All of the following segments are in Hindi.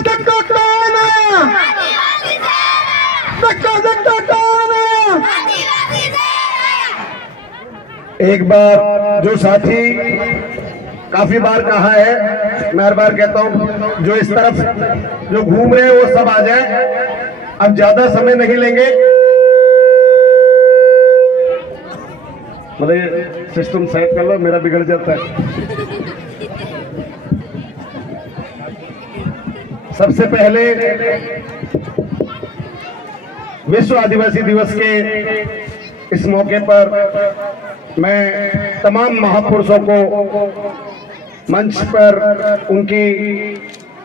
धक्का कौन है? धक्का कौन है? एक बार जो साथी काफी बार कहा है, मैं हर बार कहता हूं, जो इस तरफ जो घूम रहे हैं वो सब आ जाए। अब ज्यादा समय नहीं लेंगे। मतलब सिस्टम सेट कर लो, मेरा बिगड़ जाता है। सबसे पहले विश्व आदिवासी दिवस के इस मौके पर मैं तमाम महापुरुषों को मंच पर उनकी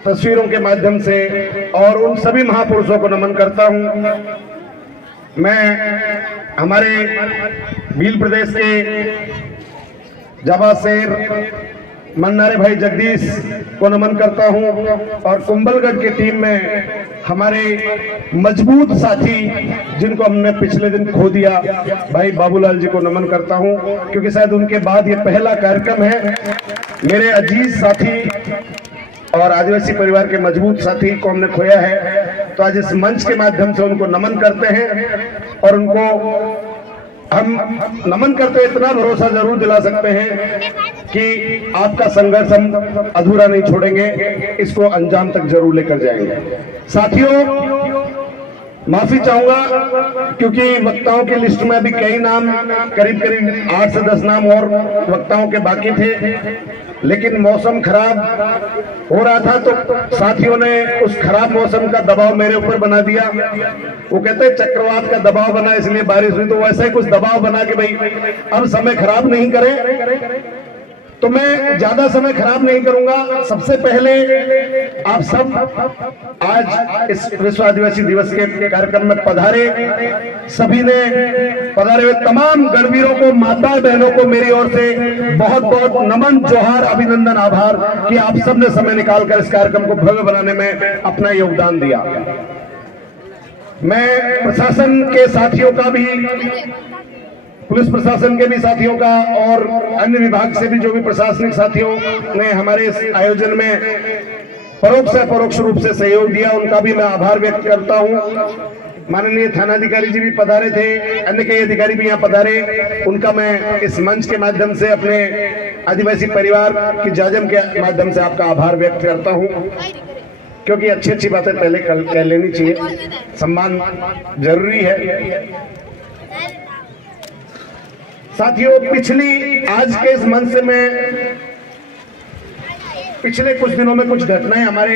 तस्वीरों के माध्यम से और उन सभी महापुरुषों को नमन करता हूं। मैं हमारे भील प्रदेश के जाबाशेर मन्नारे भाई जगदीश को नमन करता हूं और कुंभलगढ़ की टीम में हमारे मजबूत साथी जिनको हमने पिछले दिन खो दिया, भाई बाबूलाल जी को नमन करता हूं, क्योंकि शायद उनके बाद ये पहला कार्यक्रम है। मेरे अजीज साथी और आदिवासी परिवार के मजबूत साथी को हमने खोया है, तो आज इस मंच के माध्यम से उनको नमन करते हैं और उनको हम नमन करते इतना भरोसा जरूर दिला सकते हैं कि आपका संघर्ष हम अधूरा नहीं छोड़ेंगे, इसको अंजाम तक जरूर लेकर जाएंगे। साथियों, माफी चाहूंगा क्योंकि वक्ताओं की लिस्ट में अभी कई नाम, करीब 8 से 10 नाम और वक्ताओं के बाकी थे, लेकिन मौसम खराब हो रहा था तो साथियों ने उस खराब मौसम का दबाव मेरे ऊपर बना दिया। वो कहते हैं चक्रवात का दबाव बना इसलिए बारिश हुई, तो वैसा ही कुछ दबाव बना के भाई अब समय खराब नहीं करें। तो मैं ज्यादा समय खराब नहीं करूंगा। सबसे पहले आप सब आज इस विश्व आदिवासी दिवस के कार्यक्रम में पधारे, सभी ने पधारे हुए तमाम गणवीरों को, माता बहनों को मेरी ओर से बहुत बहुत नमन, जोहार, अभिनंदन, आभार कि आप सब ने समय निकालकर इस कार्यक्रम को भव्य बनाने में अपना योगदान दिया। मैं प्रशासन के साथियों का भी, पुलिस प्रशासन के भी साथियों का और अन्य विभाग से भी जो भी प्रशासनिक साथियों ने हमारे इस आयोजन में परोक्ष या परोक्ष रूप से सहयोग दिया, उनका भी मैं आभार व्यक्त करता हूं। माननीय थानाधिकारी जी भी पधारे थे, अन्य कई अधिकारी भी यहाँ पधारे, उनका मैं इस मंच के माध्यम से अपने आदिवासी परिवार की जाजम के माध्यम से आपका आभार व्यक्त करता हूँ, क्योंकि अच्छी अच्छी बातें पहले कह लेनी चाहिए, सम्मान जरूरी है। साथियों, आज के इस मंच से मैं पिछले कुछ दिनों में कुछ घटनाएं हमारे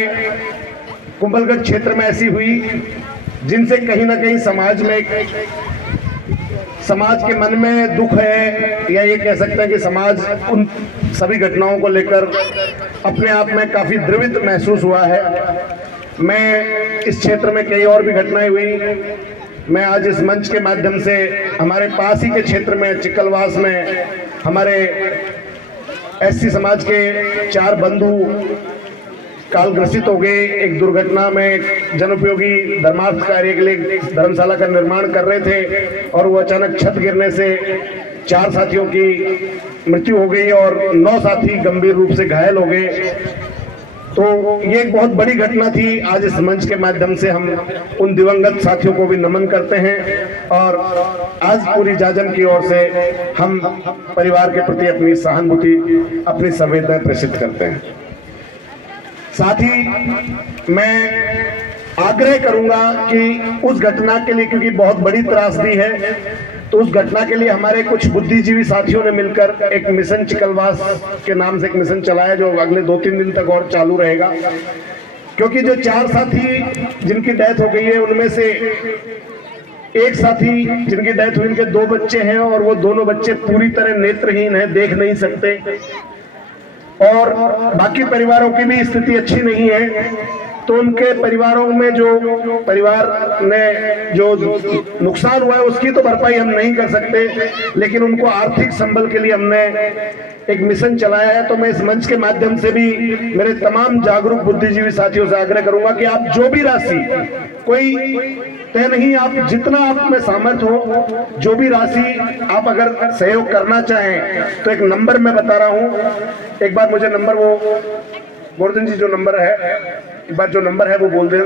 कुंभलगढ़ क्षेत्र में ऐसी हुई जिनसे कहीं ना कहीं समाज के मन में दुख है, या ये कह सकते हैं कि समाज उन सभी घटनाओं को लेकर अपने आप में काफी द्रवित महसूस हुआ है। मैं इस क्षेत्र में कई और भी घटनाएं हुई, मैं आज इस मंच के माध्यम से हमारे पास ही के क्षेत्र में चिकलवास में हमारे एससी समाज के 4 बंधु कालग्रसित हो गए। एक दुर्घटना में जनोपयोगी धर्मार्थ कार्य के लिए धर्मशाला का निर्माण कर रहे थे और वो अचानक छत गिरने से 4 साथियों की मृत्यु हो गई और 9 साथी गंभीर रूप से घायल हो गए। तो ये एक बहुत बड़ी घटना थी। आज इस मंच के माध्यम से हम उन दिवंगत साथियों को भी नमन करते हैं और आज पूरी जाजम की ओर से हम परिवार के प्रति अपनी सहानुभूति, अपनी संवेदना प्रेषित करते हैं। साथ ही मैं आग्रह करूंगा कि उस घटना के लिए, क्योंकि बहुत बड़ी त्रासदी है, तो उस घटना के लिए हमारे कुछ बुद्धिजीवी साथियों ने मिलकर एक मिशन चिकलवास के नाम से एक मिशन चलाया, जो अगले 2-3 दिन तक और चालू रहेगा। क्योंकि जो 4 साथी जिनकी डेथ हो गई है, उनमें से एक साथी जिनकी डेथ हुई, उनके 2 बच्चे हैं और वो दोनों बच्चे पूरी तरह नेत्रहीन हैं, देख नहीं सकते, और बाकी परिवारों की भी स्थिति अच्छी नहीं है। तो उनके परिवारों में जो परिवार ने जो नुकसान हुआ है उसकी तो भरपाई हम नहीं कर सकते, लेकिन उनको आर्थिक संबल के लिए हमने एक मिशन चलाया है। तो मैं इस मंच के माध्यम से भी मेरे तमाम जागरूक बुद्धिजीवी साथियों से आग्रह करूंगा कि आप जो भी राशि, कोई तय नहीं, आप जितना आप में सामर्थ्य हो, जो भी राशि आप अगर सहयोग करना चाहें तो एक नंबर मैं बता रहा हूं, एक बार मुझे नंबर वो गोवर्धन जी जो नंबर है, एक बार जो नंबर है वो बोल दें।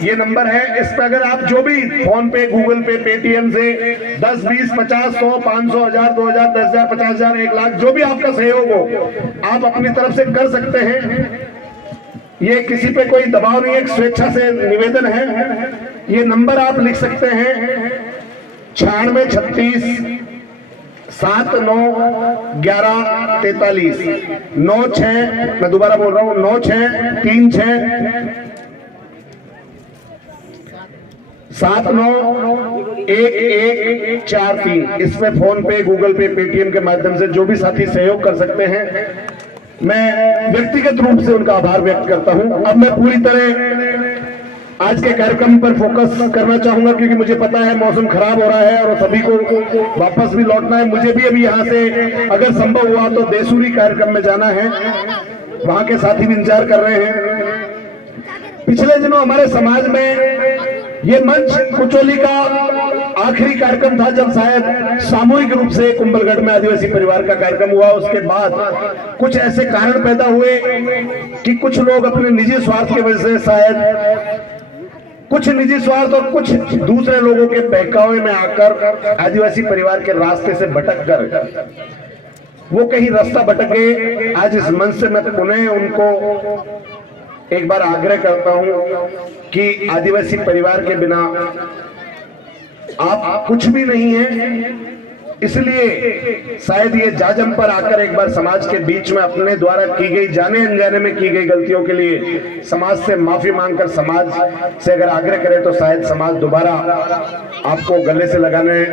ये नंबर है, इस पर अगर आप जो भी फोन पे, गूगल पे, पेटीएम से 10, 20, 50, 100, 500, 1000, 2000, 10,000, 50,000, 1 लाख, जो भी आपका सहयोग हो, आप अपनी तरफ से कर सकते हैं। ये किसी पे कोई दबाव नहीं है, एक स्वेच्छा से निवेदन है। ये नंबर आप लिख सकते हैं 9636 791143 96, मैं दोबारा बोल रहा हूँ, 9636 791143। इसमें फोन पे, गूगल पे, पेटीएम के माध्यम से जो भी साथी सहयोग कर सकते हैं, मैं व्यक्तिगत रूप से उनका आभार व्यक्त करता हूं। अब मैं पूरी तरह आज के कार्यक्रम पर फोकस करना चाहूंगा, क्योंकि मुझे पता है मौसम खराब हो रहा है और सभी को वापस भी लौटना है। मुझे भी अभी यहाँ से अगर संभव हुआ तो देसूरी कार्यक्रम में जाना है, वहां के साथी भी इंतजार कर रहे हैं। पिछले दिनों हमारे समाज में ये मंच कुचोली का आखिरी कार्यक्रम था, जब शायद सामूहिक रूप से कुंभलगढ़ में आदिवासी परिवार का कार्यक्रम हुआ। उसके बाद कुछ ऐसे कारण पैदा हुए कि कुछ लोग अपने निजी स्वार्थ की वजह से, शायद कुछ निजी स्वार्थ और कुछ दूसरे लोगों के बहकावे में आकर आदिवासी परिवार के रास्ते से भटक कर वो कहीं रास्ता भटक गए। आज इस मंच से मैं पुनः उनको एक बार आग्रह करता हूं कि आदिवासी परिवार के बिना आप कुछ भी नहीं है। इसलिए शायद ये जाजम पर आकर एक बार समाज के बीच में अपने द्वारा की गई, जाने अनजाने में की गई गलतियों के लिए समाज से माफी मांगकर समाज से अगर आग्रह करें तो शायद समाज दोबारा आपको गले से लगाने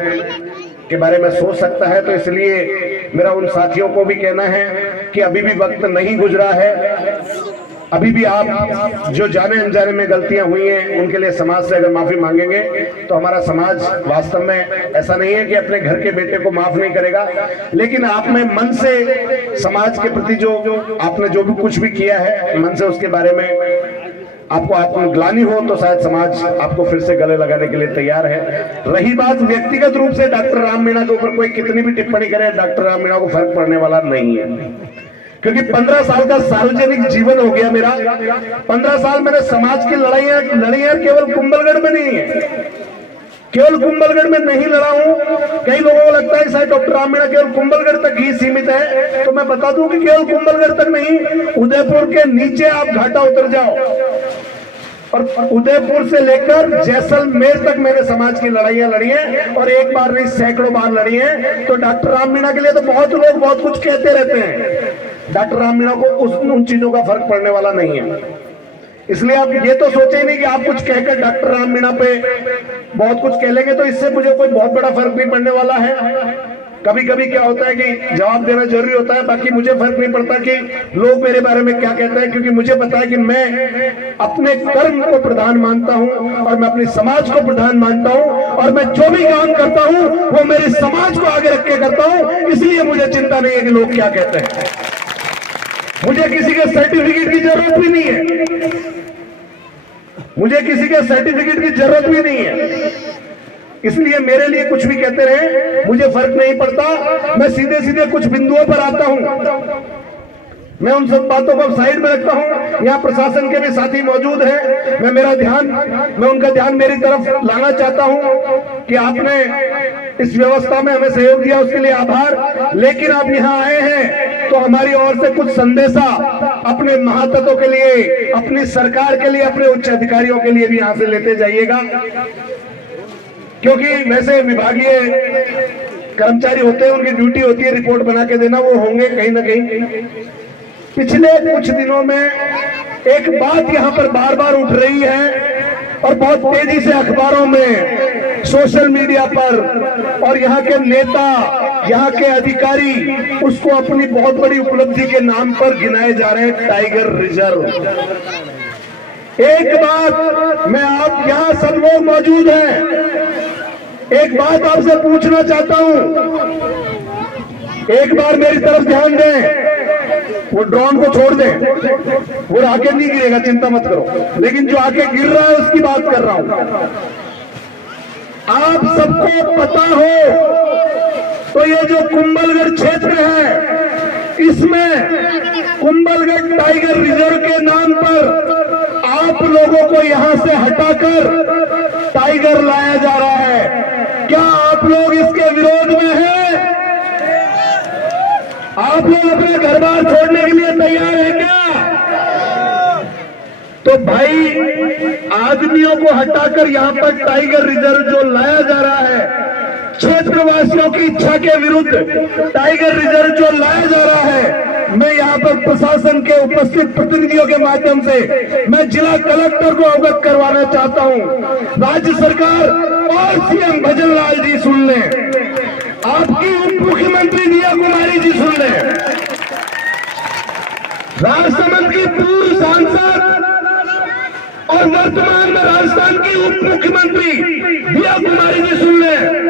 के बारे में सोच सकता है। तो इसलिए मेरा उन साथियों को भी कहना है कि अभी भी वक्त नहीं गुजरा है। अभी भी आप जो जाने अनजाने में गलतियां हुई हैं उनके लिए समाज से अगर माफी मांगेंगे तो हमारा समाज वास्तव में ऐसा नहीं है कि अपने घर के बेटे को माफ नहीं करेगा, लेकिन आप में मन से समाज के प्रति जो आपने जो भी कुछ भी किया है, मन से उसके बारे में आपको आत्मग्लानि हो तो शायद समाज आपको फिर से गले लगाने के लिए तैयार है। रही बात व्यक्तिगत रूप से डॉक्टर राम मीणा के ऊपर कोई कितनी भी टिप्पणी करे, डॉक्टर राम मीणा को फर्क पड़ने वाला नहीं है, क्योंकि 15 साल का सार्वजनिक जीवन हो गया मेरा। 15 साल मैंने समाज की लड़ाइयां लड़ी हैं, केवल कुंभलगढ़ में नहीं है, केवल कुंभलगढ़ में नहीं लड़ा हूं। कई लोगों को लगता है शायद डॉक्टर राम मीणा केवल कुंभलगढ़ तक ही सीमित है, तो मैं बता दूं कि केवल कुंभलगढ़ तक नहीं, उदयपुर के नीचे आप घाटा उतर जाओ और उदयपुर से लेकर जैसलमेर तक मैंने समाज की लड़ाइयां लड़ी हैं, और एक बार नहीं सैकड़ों बार लड़ी हैं। तो डॉक्टर राम मीणा के लिए तो बहुत लोग बहुत कुछ कहते रहते हैं, डॉक्टर राम मीणा को उन चीजों का फर्क पड़ने वाला नहीं है। इसलिए आप ये तो सोचे नहीं कि आप कुछ कहकर डॉक्टर राम मीणा पे बहुत कुछ कह लेंगे तो इससे मुझे कोई बहुत बड़ा फर्क नहीं पड़ने वाला है। कभी कभी क्या होता है कि जवाब देना जरूरी होता है, बाकी मुझे फर्क नहीं पड़ता कि लोग मेरे बारे में क्या कहते हैं, क्योंकि मुझे पता है कि मैं अपने कर्म को प्रधान मानता हूं और मैं अपने समाज को प्रधान मानता हूं, और मैं जो भी काम करता हूं वो मेरे समाज को आगे रख के करता हूं। इसलिए मुझे चिंता नहीं है कि लोग क्या कहते हैं। मुझे किसी के सर्टिफिकेट की जरूरत भी नहीं है, मुझे किसी के सर्टिफिकेट की जरूरत भी नहीं है। इसलिए मेरे लिए कुछ भी कहते रहे, मुझे फर्क नहीं पड़ता। मैं सीधे सीधे कुछ बिंदुओं पर आता हूं, मैं उन सब बातों को साइड में रखता हूं। यहाँ प्रशासन के भी साथी मौजूद हैं, मैं उनका ध्यान मेरी तरफ लाना चाहता हूं कि आपने इस व्यवस्था में हमें सहयोग दिया, उसके लिए आभार। लेकिन आप यहाँ आए हैं तो हमारी ओर से कुछ संदेशा अपने महातत्वों के लिए, अपनी सरकार के लिए, अपने उच्च अधिकारियों के लिए भी यहाँ से लेते जाइएगा, क्योंकि वैसे विभागीय कर्मचारी होते हैं, उनकी ड्यूटी होती है रिपोर्ट बना के देना, वो होंगे कहीं ना कहीं। पिछले कुछ दिनों में एक बात यहाँ पर बार बार उठ रही है और बहुत तेजी से अखबारों में, सोशल मीडिया पर, और यहाँ के नेता, यहाँ के अधिकारी उसको अपनी बहुत बड़ी उपलब्धि के नाम पर गिनाए जा रहे हैं, टाइगर रिजर्व। एक बात मैं, आप यहाँ सब लोग मौजूद हैं, एक बात आपसे पूछना चाहता हूं, एक बार मेरी तरफ ध्यान दें। वो ड्रोन को छोड़ दें, वो आके नहीं गिरेगा, चिंता मत करो, लेकिन जो आके गिर रहा है उसकी बात कर रहा हूं। आप सबको पता हो तो ये जो कुंभलगढ़ क्षेत्र है, इसमें कुंभलगढ़ टाइगर रिजर्व के नाम पर आप लोगों को यहां से हटाकर टाइगर लाया जा रहा है। क्या आप लोग इसके विरोध में हैं? आप लोग अपने घर बार छोड़ने के लिए तैयार हैं क्या? तो भाई, आदमियों को हटाकर यहां पर टाइगर रिजर्व जो लाया जा रहा है, क्षेत्रवासियों की इच्छा के विरुद्ध टाइगर रिजर्व जो लाया जा रहा है, मैं यहां पर प्रशासन के उपस्थित प्रतिनिधियों के माध्यम से मैं जिला कलेक्टर को अवगत करवाना चाहता हूं। राज्य सरकार और सीएम भजनलाल जी सुन लें, आपकी उप मुख्यमंत्री दिया कुमारी जी सुन लें, राजसमंद की पूर्व सांसद और वर्तमान में राजस्थान की उप मुख्यमंत्री दिया कुमारी जी सुन लें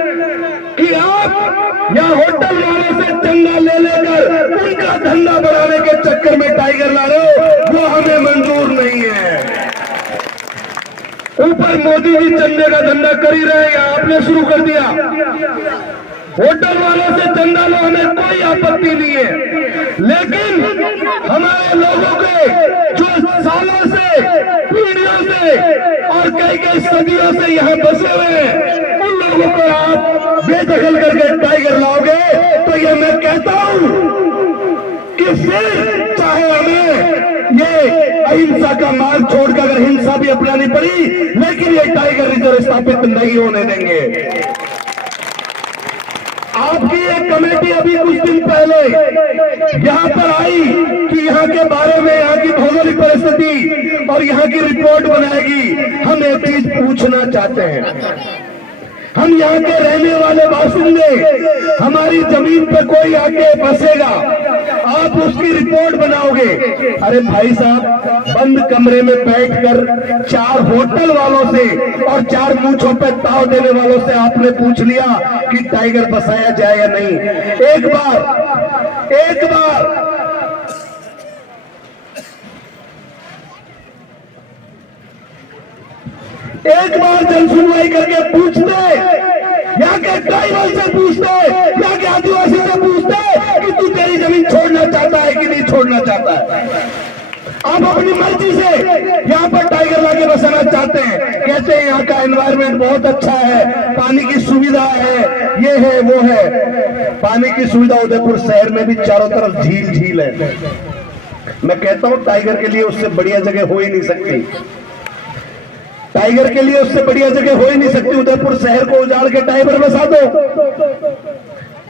कि आप यहाँ होटल वालों से चंदा ले लेकर उनका धंधा बढ़ाने के चक्कर में टाइगर ला रहे हो, वो हमें मंजूर नहीं है। ऊपर मोदी जी चंदे का धंधा कर ही रहे हैं, आपने शुरू कर दिया। होटल वालों से चंदा लो, हमें कोई आपत्ति नहीं है, लेकिन हमारे लोगों के जो सालों से, पीढ़ियों से और कई सदियों से यहाँ बसे हुए हैं, उन लोगों को आप बेदखल करके टाइगर लाओगे तो ये मैं कहता हूं कि फिर चाहे हमें ये अहिंसा का मार्ग छोड़कर अगर हिंसा भी अपनानी पड़ी, लेकिन ये टाइगर रिजर्व स्थापित नहीं होने देंगे। आपकी एक कमेटी अभी कुछ दिन पहले यहाँ पर आई कि यहाँ के बारे में, यहाँ की भौगोलिक परिस्थिति और यहाँ की रिपोर्ट बनाएगी। हम एक चीज पूछना चाहते हैं, हम यहाँ के रहने वाले बासिंदे, हमारी जमीन पे कोई आके बसेगा, आप उसकी रिपोर्ट बनाओगे। अरे भाई साहब, बंद कमरे में बैठकर 4 होटल वालों से और 4 मूंछों पे ताव देने वालों से आपने पूछ लिया कि टाइगर बसाया जाए या नहीं? एक बार जन सुनवाई करके पूछते, यहाँ के ट्राइबल से पूछते, यहाँ के आदिवासी से पूछते कि तू तेरी जमीन छोड़ना चाहता है कि नहीं छोड़ना चाहता है। आप अपनी मर्जी से यहाँ पर टाइगर लाके बसाना चाहते हैं, कहते हैं यहाँ का एनवायरनमेंट बहुत अच्छा है, पानी की सुविधा है, ये है वो है। पानी की सुविधा उदयपुर शहर में भी चारों तरफ झील है। मैं कहता हूँ टाइगर के लिए उससे बढ़िया जगह हो ही नहीं सकती, टाइगर के लिए उससे बढ़िया जगह हो ही नहीं सकती। उदयपुर शहर को उजाड़ के टाइगर बसा दो,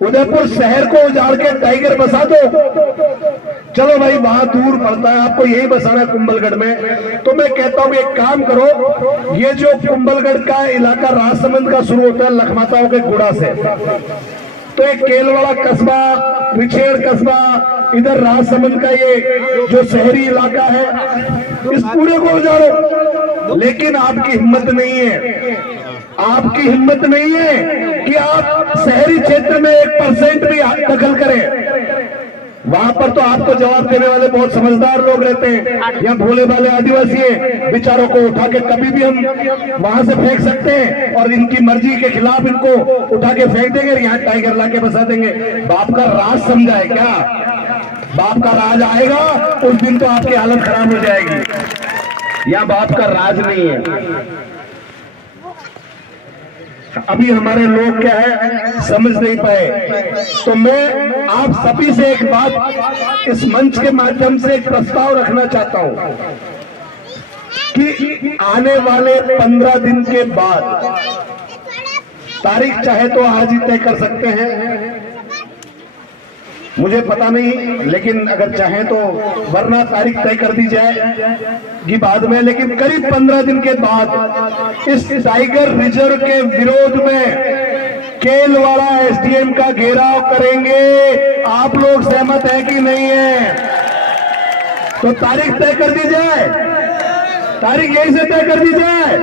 उदयपुर शहर को उजाड़ के टाइगर बसा दो। चलो भाई, वहां दूर पड़ता है, आपको यही बसाना है कुंभलगढ़ में, तो मैं कहता हूं एक काम करो, ये जो कुंभलगढ़ का इलाका राजसमंद का शुरू होता है लखमाताओं के गुड़ा से, तो एक केलवाड़ा कस्बा, विछेड़ कस्बा, इधर राजसमंद का ये जो शहरी इलाका है, इस पूरे को उजाड़ो। लेकिन आपकी हिम्मत नहीं है, आपकी हिम्मत नहीं है कि आप शहरी क्षेत्र में 1% भी दखल करें। वहां पर तो आपको जवाब देने वाले बहुत समझदार लोग रहते हैं, यहाँ भोले भाले आदिवासी है, बेचारों को उठा के कभी भी हम वहां से फेंक सकते हैं और इनकी मर्जी के खिलाफ इनको उठा के फेंक देंगे, यहाँ टाइगर लाके बसा देंगे। बाप का राज समझा है क्या? बाप का राज आएगा उस दिन तो आपकी हालत खराब हो जाएगी। यहाँ बाप का राज नहीं है। अभी हमारे लोग क्या है समझ नहीं पाए, तो मैं आप सभी से एक बात इस मंच के माध्यम से एक प्रस्ताव रखना चाहता हूं कि आने वाले 15 दिन के बाद, तारीख चाहे तो आज ही तय कर सकते हैं, मुझे पता नहीं, लेकिन अगर चाहें तो वरना तारीख तय कर दी जाएगी बाद में, लेकिन करीब 15 दिन के बाद इस टाइगर रिजर्व के विरोध में केलवाड़ा एसडीएम का घेराव करेंगे। आप लोग सहमत है कि नहीं है? तो तारीख तय कर दी जाए, तारीख यही से तय कर दी जाए।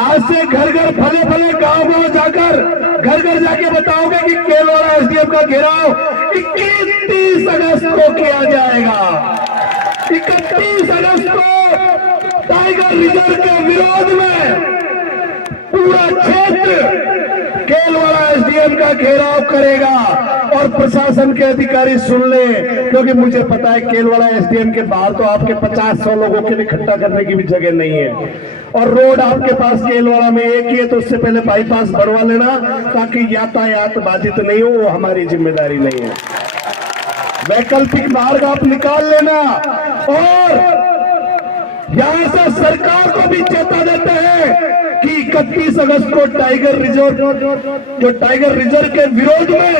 आज से घर घर फले फले गांव जाकर घर घर जाके बताओगे कि केलवाड़ा एसडीएम का घेराव 31 अगस्त को किया जाएगा। 31 अगस्त को टाइगर रिजर्व के विरोध में पूरा क्षेत्र केलवाड़ा एसडीएम का घेराव करेगा। और प्रशासन के अधिकारी सुन ले, क्योंकि मुझे पता है केलवाड़ा एसडीएम के बाहर तो आपके 50-100 लोगों के लिए इकट्ठा करने की भी जगह नहीं है, और रोड आपके पास केलवाड़ा में एक ही है, तो उससे पहले बाईपास बढ़वा लेना ताकि यातायात बाधित नहीं हो, वो हमारी जिम्मेदारी नहीं है। वैकल्पिक मार्ग आप निकाल लेना। और यहां से सरकार को भी चेता देते हैं कि 31 अगस्त को टाइगर रिजर्व के विरोध में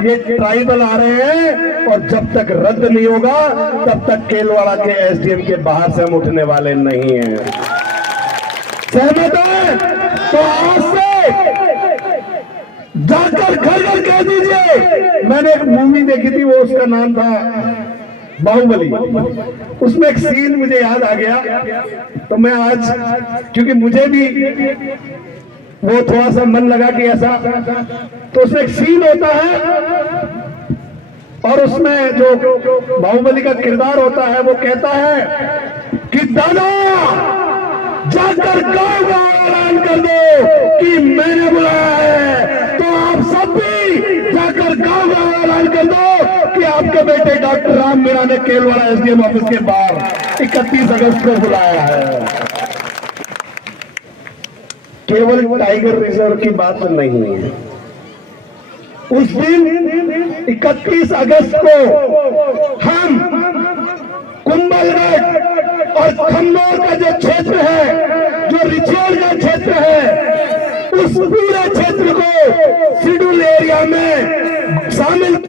ये ट्राइबल आ रहे हैं, और जब तक रद्द नहीं होगा तब तक केलवाड़ा के एसडीएम के बाहर से हम उठने वाले नहीं हैं। सहमत है? तो आज से जाकर घर घर कह दीजिए। मैंने एक मूवी देखी थी, वो उसका नाम था बाहुबली, उसमें एक सीन मुझे याद आ गया, तो मैं आज, क्योंकि मुझे भी वो थोड़ा सा मन लगा कि ऐसा, तो उसमें एक सीन होता है और उसमें जो बाहुबली का किरदार होता है वो कहता है कि दादा जाकर गाँव गाँव ऐलान कर दो कि मैंने बुलाया है, तो आप सब भी जाकर गाँव गाँव ऐलान कर दो कि आपके बेटे डॉक्टर राम मीणा ने केलवाड़ा एसडीएम ऑफिस के बाहर 31 अगस्त को बुलाया है। केवल टाइगर रिजर्व की बात नहीं है। उस दिन 31 अगस्त को हम कुंभलगढ़ और खम्मोर का जो क्षेत्र है, जो रिचौड़ का क्षेत्र है, उस पूरे क्षेत्र को शेड्यूल एरिया में शामिल